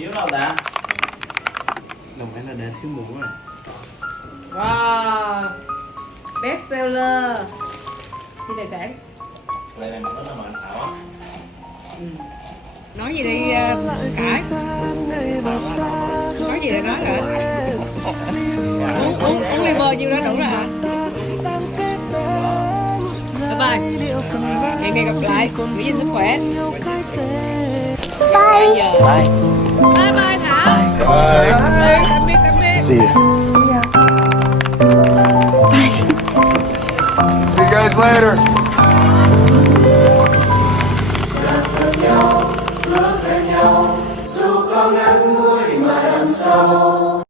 Thiếu đâu ta? Đồng phải là để thiếu muỗng rồi. Wow, best seller trên tài sản. Đây này, nó là mệnh thảo á. Nói gì đi Khải? Nói gì để nói rồi? Uống liver nhiêu đó đủ rồi hả? Bye bye. Hẹn ngày gặp lại. Giữ gìn sức khỏe. Bye. Bye. Bye bye Thảo. Bye. Tạm biệt tạm biệt. See you. See you guys later.